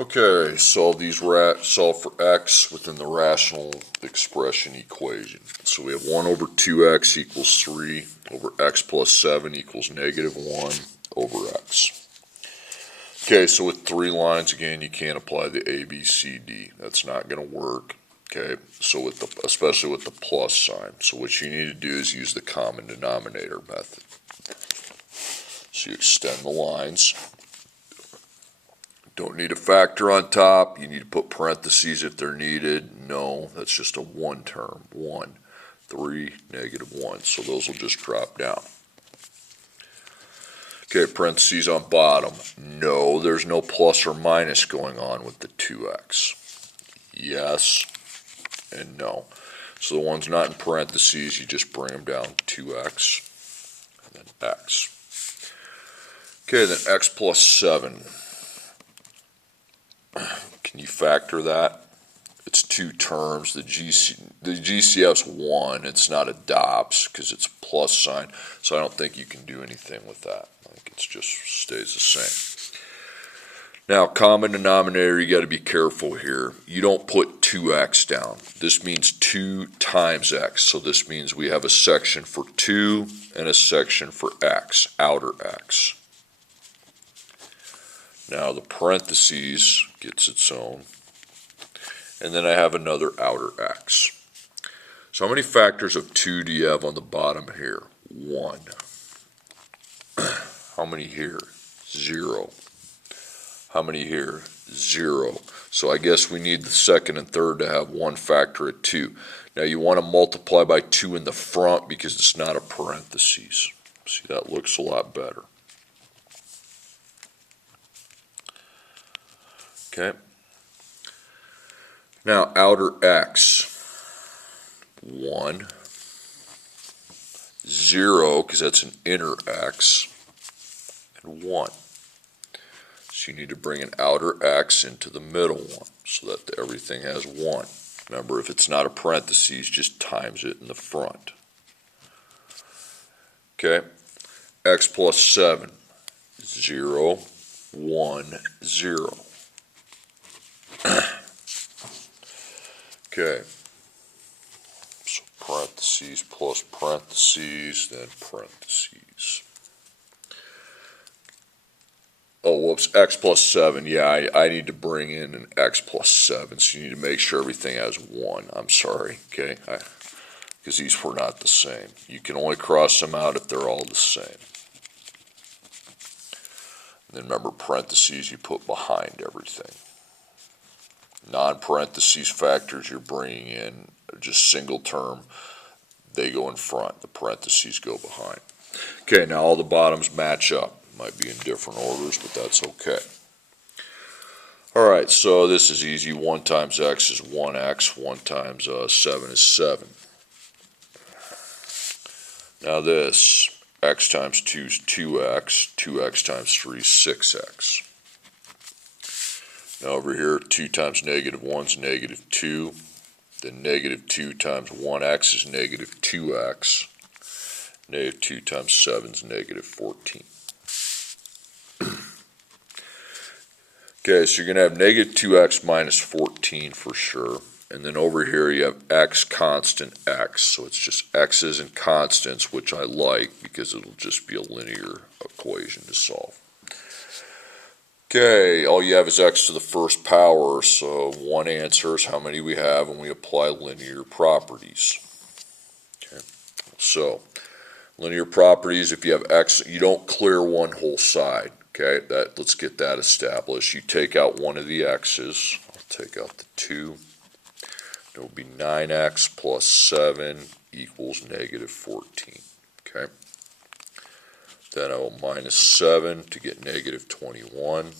Okay, solve for x within the rational expression equation. So we have 1 over 2x equals 3 over x plus 7 equals negative 1 over x. Okay, so with 3 lines, again, you can't apply the a, b, c, d. That's not going to work. Okay, so especially with the plus sign. So what you need to do is use the common denominator method. So you extend the lines. Don't need a factor on top. You need to put parentheses if they're needed. No, that's just a one term. 1, 3, negative 1. So those will just drop down. Okay, parentheses on bottom. No, there's no plus or minus going on with the 2x. Yes and no. So the ones not in parentheses, you just bring them down 2x and then x. Okay, then x plus 7. Can you factor that? It's 2 terms. The GCF's 1. It's not adopts because it's a plus sign. So I don't think you can do anything with that. I think it just stays the same. Now, common denominator, you got to be careful here. You don't put 2x down. This means 2 times x. So this means we have a section for 2 and a section for x, outer x. Now the parentheses gets its own. And then I have another outer x. So how many factors of 2 do you have on the bottom here? 1. How many here? 0. How many here? 0. So I guess we need the second and third to have 1 factor at 2. Now you want to multiply by 2 in the front because it's not a parentheses. See, that looks a lot better. Okay. Now outer x, 1, 0, because that's an inner x, and 1. So you need to bring an outer x into the middle one so that everything has 1. Remember, if it's not a parentheses, just times it in the front. Okay. X plus 7, 0, 1, 0. Okay, so parentheses plus parentheses, then parentheses. Oh, whoops, x plus 7. Yeah, I need to bring in an x plus 7, so you need to make sure everything has 1. I'm sorry, okay, because these were not the same. You can only cross them out if they're all the same. And then remember, parentheses you put behind everything. Non-parentheses factors you're bringing in are just single term. They go in front. The parentheses go behind. Okay, now all the bottoms match up. Might be in different orders, but that's okay. All right, so this is easy. 1 times x is 1x. 1 times 7 is 7. Now this, x times 2 is 2x. 2x times 3 is 6x. Now over here, 2 times negative 1 is negative 2. Then negative 2 times 1x is negative 2x. Negative 2 times 7 is negative 14. Okay, so you're going to have negative 2x minus 14 for sure. And then over here you have x constant x. So it's just x's and constants, which I like because it'll just be a linear equation to solve. Okay, all you have is x to the first power, so one answer is how many we have when we apply linear properties. Okay, so linear properties, if you have x, you don't clear one whole side. Okay, let's get that established. You take out one of the x's. I'll take out the 2. It will be 9x plus 7 equals negative 14. Okay. Then I will minus 7 to get negative 21.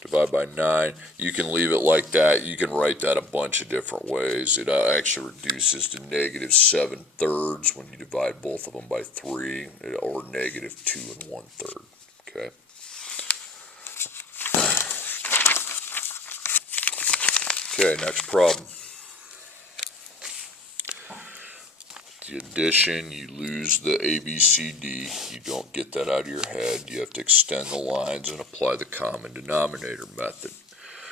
Divide by 9. You can leave it like that. You can write that a bunch of different ways. It actually reduces to negative 7/3 when you divide both of them by 3, or negative 2 1/3. Okay. Okay, next problem. the addition, you lose the ABCD. You don't get that out of your head. You have to extend the lines and apply the common denominator method.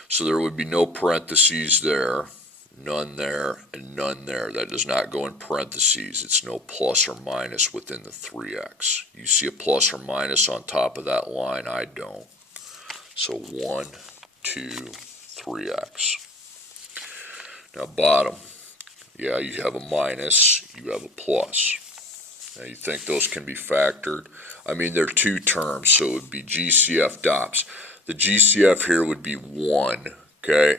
So there would be no parentheses there, none there, and none there. That does not go in parentheses. It's no plus or minus within the 3x. You see a plus or minus on top of that line? I don't. So 1, 2, 3x. Now bottom. Yeah, you have a minus, you have a plus. Now you think those can be factored? I mean, they're two terms, so it would be GCF DOPS. The GCF here would be 1, okay?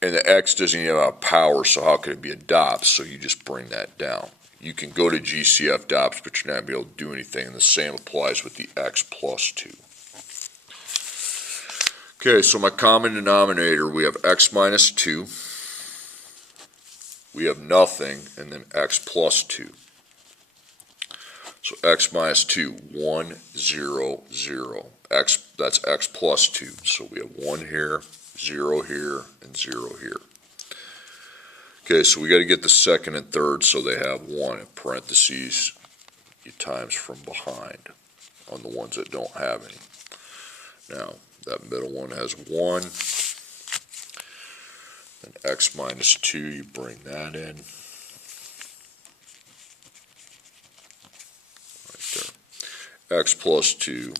And the x doesn't even have a power, so how could it be a DOPS? So you just bring that down. You can go to GCF DOPS, but you're not going to be able to do anything, and the same applies with the x plus 2. Okay, so my common denominator, we have x minus 2. We have nothing, and then x plus 2. So x minus 2, 1, 0, 0. X, that's x plus 2. So we have 1 here, 0 here, and 0 here. Okay, so we got to get the second and third, so they have 1 in parentheses. You times from behind on the ones that don't have any. Now, that middle one has 1. And x minus 2, you bring that in. Right there. X plus 2,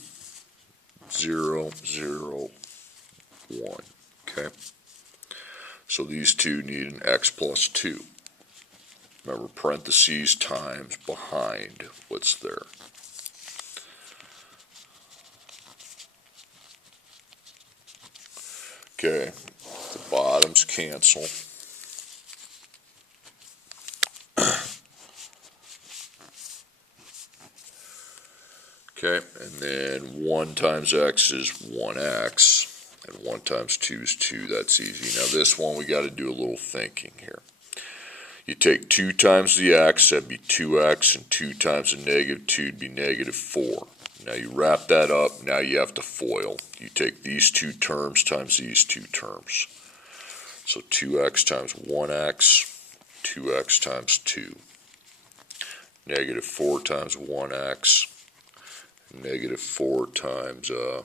0, 0, 1. Okay? So these two need an x plus 2. Remember, parentheses times behind what's there. Okay, the bottoms cancel. Okay, and then 1 times x is 1x, and 1 times 2 is 2. That's easy. Now this one, we got to do a little thinking here. You take 2 times the x, that'd be 2x, and 2 times the negative 2 would be negative 4. Now you wrap that up, now you have to FOIL. You take these two terms times these two terms. So 2x times 1x, 2x times 2. Negative 4 times 1x, negative 4 times 2.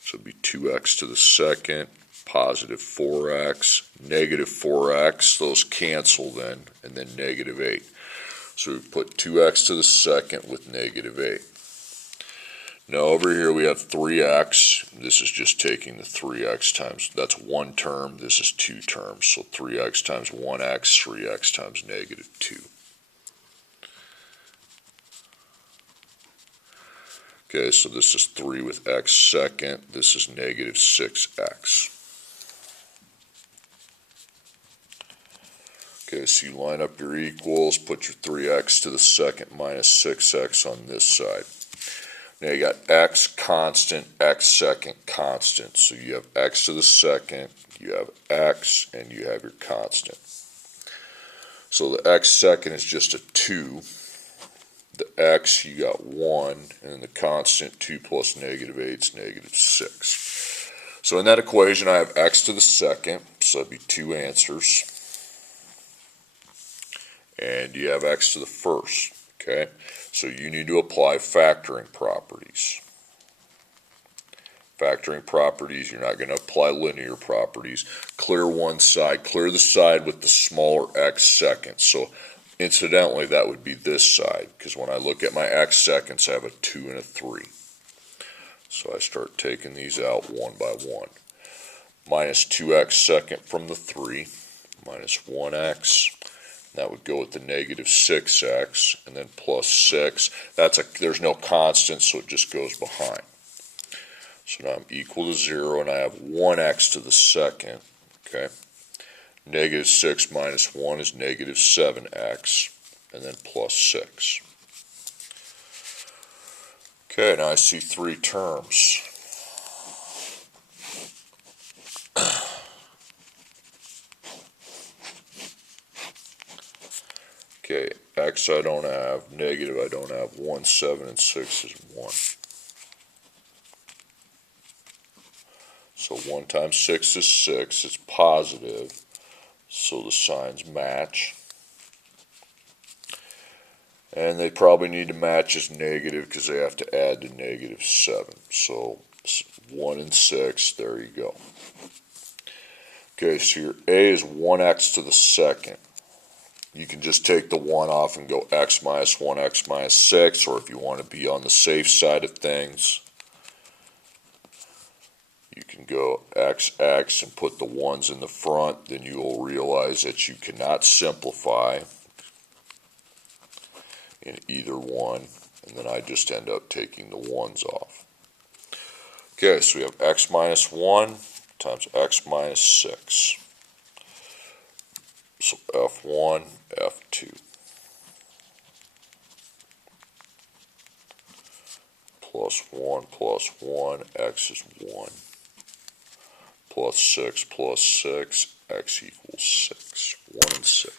So it'd be 2x to the second, positive 4x, negative 4x, those cancel then, and then negative 8. So we put 2x to the second with negative 8. Now over here we have 3x. This is just taking the 3x times, that's one term, this is two terms. So 3x times 1x, 3x times negative 2. Okay, so this is 3 with x second, this is negative 6x. Okay, so you line up your equals, put your 3x to the second minus 6x on this side. Now you got x constant, x second constant. So you have x to the second, you have x, and you have your constant. So the x second is just a 2. The x, you got 1, and then the constant, 2 plus negative 8 is negative 6. So in that equation, I have x to the second, so that'd be 2 answers. And you have x to the first, okay? So you need to apply factoring properties. Factoring properties, you're not going to apply linear properties. Clear one side, clear the side with the smaller x seconds. So incidentally, that would be this side, because when I look at my x seconds, I have a 2 and a 3. So I start taking these out one by one. Minus 2x second from the 3, minus 1x. That would go with the negative 6x, and then plus 6. There's no constant, so it just goes behind. So now I'm equal to 0, and I have 1x to the second. Okay. Negative 6 minus 1 is negative 7x, and then plus 6. Okay, now I see 3 terms. Okay, x I don't have, negative I don't have, 1, 7, and 6 is 1. So 1 times 6 is 6, it's positive. so the signs match. And they probably need to match as negative because they have to add to -7. So 1 and 6, there you go. Okay, so your a is 1x to the second. You can just take the 1 off and go x minus 1, x minus 6, or if you want to be on the safe side of things, you can go xx and put the 1's in the front. Then you will realize that you cannot simplify in either one, and then I just end up taking the 1's off. Okay, so we have x minus 1 times x minus 6. So f1, f2. Plus 1, x is 1. Plus 6, x equals 6. 1 and 6.